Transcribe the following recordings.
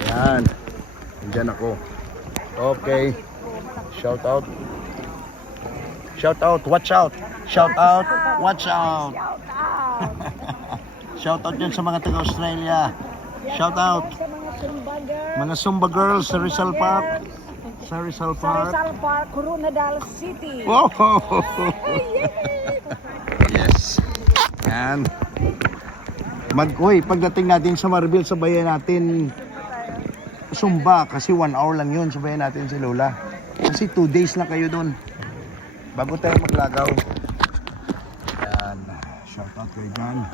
Ayan. Nandyan ako. Okay. Shout out. Shout out. Watch out. Shout out. Watch out. Shout out yun sa mga taga-Australia. Shout out. Sa mga Zumba girls. Mga Zumba girls sa Rizal Park. Sa Rizal Sa Park. Rizal Park, Coronadal City. Wow! Yes. Yan. Uy, pagdating natin sa Marbil, sabayan natin Zumba kasi 1 hour lang yun. Sabayan natin si Lola. Kasi 2 days na kayo doon. Bago tayo maglagaw. Yan. Shout out kay John.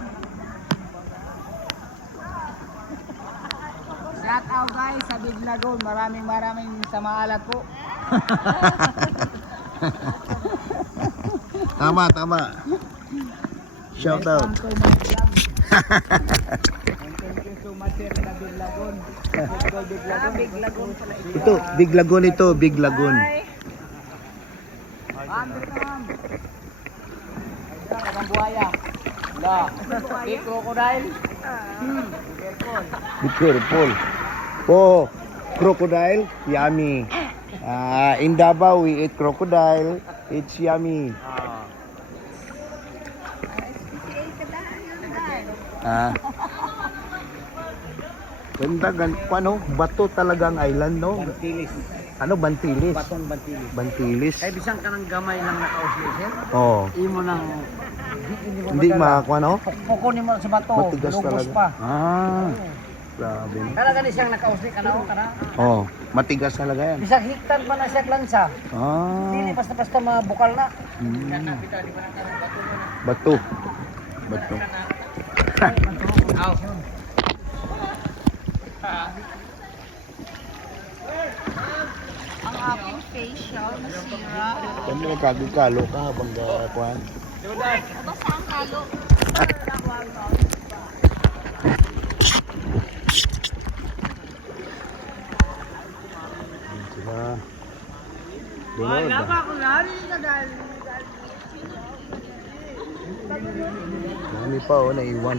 Shout out guys sa Big Lagoon. Maraming sa maalat po. Tama, tama. Shout out. Big Lagoon pala ito. Ito, Big Lagoon ito, Big Lagoon. Ang buhaya. La. Big crocodile. Be careful. Oh, crocodile, yummy. In Davao, we eat crocodile. It's yummy. Ganda, ano? Bato talagang island, no? Bantilis. Ano, Bantilis? Batong Bantilis. Bantilis. Kaya bisang ka ng gamay lang naka-oslisin. Oh. Imo nang Hindi makakuha, no? kukunin mo sa bato. Matigas lugos talaga. pa. Grabe. Kaya gani siyang naka-oslik kana o kana. Oh, matigas talaga yan. Bisang hiktan pa na siya lansa. Dili Ah, basta-basta mabukal na. bato. Bato. Aw. Ang aking facial nasira. Kami nagkagukalo ka habang kuhan. Basta ang kalo. Sila. Dunod. Dami pa oh, naiwan.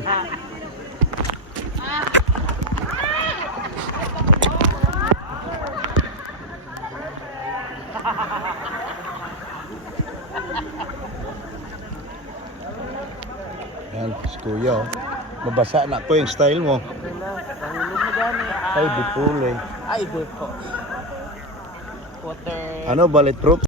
Yan, si Kuya oh. Mabasa na ko yung style mo. Ay, bipul eh. Ay, good po. Water. Ano, bulletproof?